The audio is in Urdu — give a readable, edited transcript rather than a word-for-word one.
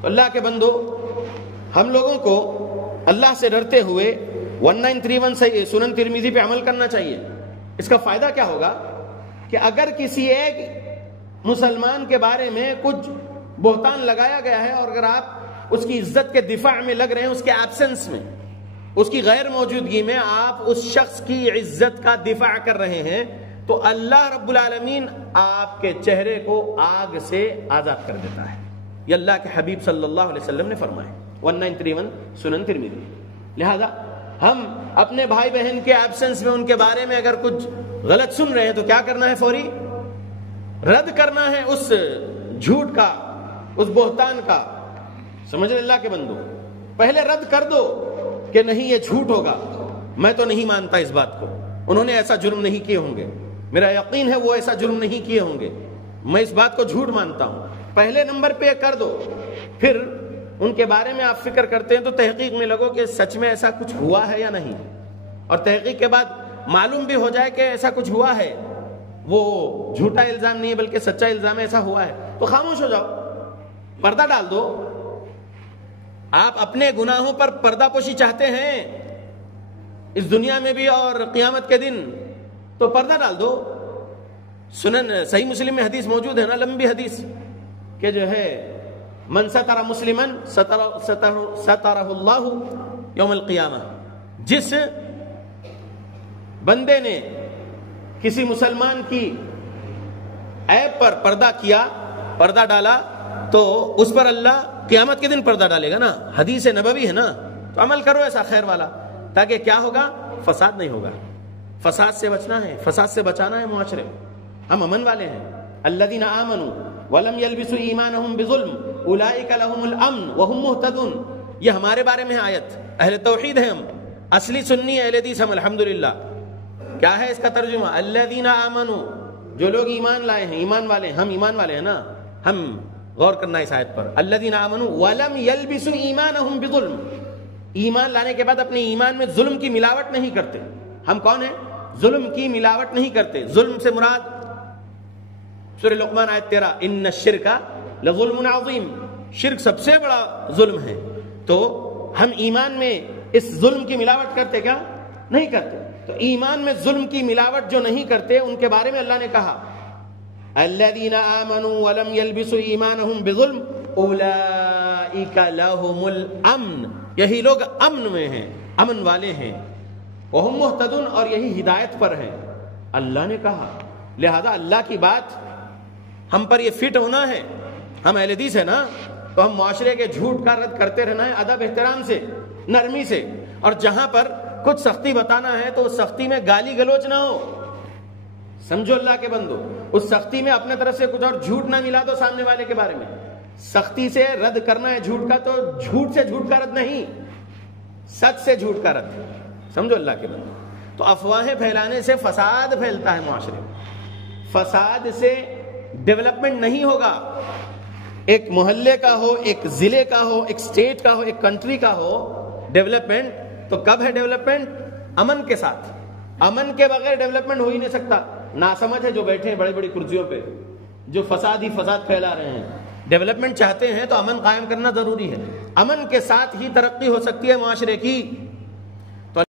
تو اللہ کے بندو، ہم لوگوں کو اللہ سے ڈرتے ہوئے 1931 سے سنن ترمذی پہ عمل کرنا چاہیے۔ اس کا فائدہ کیا ہوگا کہ اگر کسی ایک مسلمان کے بارے میں کچھ بہتان لگایا گیا ہے اور اگر آپ اس کی عزت کے دفاع میں لگ رہے ہیں، اس کے ایبسنس میں، اس کی غیر موجودگی میں آپ اس شخص کی عزت کا دفاع کر رہے ہیں، تو اللہ رب العالمین آپ کے چہرے کو آگ سے آزاد کر دیتا ہے۔ یہ اللہ کے حبیب صلی اللہ علیہ وسلم نے فرمایا، 1931 سنن ترمذی۔ لہذا ہم اپنے بھائی بہن کے ایبسنس میں ان کے بارے میں اگر کچھ غلط سن رہے ہیں تو کیا کرنا ہے؟ فوری رد کرنا ہے اس جھوٹ کا، اس بہتان کا۔ سمجھ رہے اللہ کے بندو؟ پہلے رد کر دو کہ نہیں یہ جھوٹ ہوگا، میں تو نہیں مانتا اس بات کو، انہوں نے ایسا جرم نہیں کیے ہوں گے، میرا یقین ہے وہ ایسا جرم نہیں کیے ہوں گے، میں اس بات کو جھوٹ مانتا ہوں۔ پہلے نمبر پہ کر دو، پھر ان کے بارے میں آپ فکر کرتے ہیں تو تحقیق میں لگو کہ سچ میں ایسا کچھ ہوا ہے یا نہیں، اور تحقیق کے بعد معلوم بھی ہو جائے کہ ایسا کچھ ہوا ہے، وہ جھوٹا الزام نہیں ہے بلکہ سچا الزام ہے، ایسا ہوا ہے، تو خاموش ہو جاؤ، پردہ ڈال دو۔ آپ اپنے گناہوں پر پردہ پوشی چاہتے ہیں اس دنیا میں بھی اور قیامت کے دن، تو پردہ ڈال دو۔ سنن صحیح مسلم میں حدیث موجود ہے نا، لمبی حدیث، کہ جو ہے من ستر مسلمن سترہ اللہ یوم القیامہ، جس بندے نے کسی مسلمان کی عیب پر پردہ کیا، پردہ ڈالا، تو اس پر اللہ قیامت کے دن پردہ ڈالے گا نا۔ حدیث نبوی ہے نا، تو عمل کرو ایسا خیر والا، تاکہ کیا ہوگا؟ فساد نہیں ہوگا۔ فساد سے بچنا ہے، فساد سے بچانا ہے معاشرے میں۔ ہم امن والے ہیں۔ الذین آمنوا ولم یلبسوا ایمانہم بظلم اولئک لہم الامن وہم مہتدون، یہ ہمارے بارے میں ہے آیت۔ اہل توحید ہیں ہم، اصلی سنی اہل حدیث ہم الحمدللہ۔ کیا ہے اس کا ترجمہ؟ الذین آمنوا، جو لوگ ایمان لائے ہیں، ایمان والے، ہم ایمان والے ہیں نا، ہم غور کرنا اس آیت پر۔ الذین آمنوا ولم یلبسوا ایمانہم بظلم، ایمان لانے کے بعد اپنے ایمان میں ظلم کی ملاوٹ نہیں کرتے۔ ہم کون ہیں؟ ظلم کی ملاوٹ نہیں کرتے۔ ظلم سے مراد سورہ لقمان آیت 13، ان الشرک لظلم عظیم، شرک سب سے بڑا ظلم ہے۔ تو ہم ایمان میں اس ظلم کی ملاوٹ کرتے کیا؟ نہیں کرتے۔ تو ایمان میں ظلم کی ملاوٹ جو نہیں کرتے ان کے بارے میں اللہ نے کہا الذین آمنوا ولم یلبسوا ایمانہم بظلم اولئک لہم الامن، یہی لوگ امن میں ہیں، امن والے ہیں، وہم مہتدون، اور یہی ہدایت پر ہیں، اللہ نے کہا۔ لہذا اللہ کی بات ہم پر یہ فٹ ہونا ہے، ہم اہل حدیث ہے نا، تو ہم معاشرے کے جھوٹ کا رد کرتے رہنا ہے، ادب احترام سے، نرمی سے، اور جہاں پر کچھ سختی بتانا ہے تو اس سختی میں گالی گلوچ نہ ہو۔ سمجھو اللہ کے بندو، اس سختی میں اپنے طرف سے کچھ اور جھوٹ نہ ملا دو سامنے والے کے بارے میں۔ سختی سے رد کرنا ہے جھوٹ کا، تو جھوٹ سے جھوٹ کا رد نہیں، سچ سے جھوٹ کا رد۔ سمجھو اللہ کے بندو۔ تو افواہیں پھیلانے سے فساد پھیلتا ہے معاشرے میں، فساد سے ڈیولپمنٹ نہیں ہوگا۔ ایک محلے کا ہو، ایک ضلع کا ہو، ایک اسٹیٹ کا ہو، ایک کنٹری کا ہو ڈیولپمنٹ، تو کب ہے ڈیولپمنٹ؟ امن کے ساتھ۔ امن کے بغیر ڈیولپمنٹ ہو ہی نہیں سکتا۔ ناسمجھ ہے جو بیٹھے ہیں بڑی بڑی کرسیوں پہ، جو فساد ہی فساد پھیلا رہے ہیں۔ ڈیولپمنٹ چاہتے ہیں تو امن قائم کرنا ضروری ہے، امن کے ساتھ ہی ترقی ہو سکتی ہے معاشرے کی۔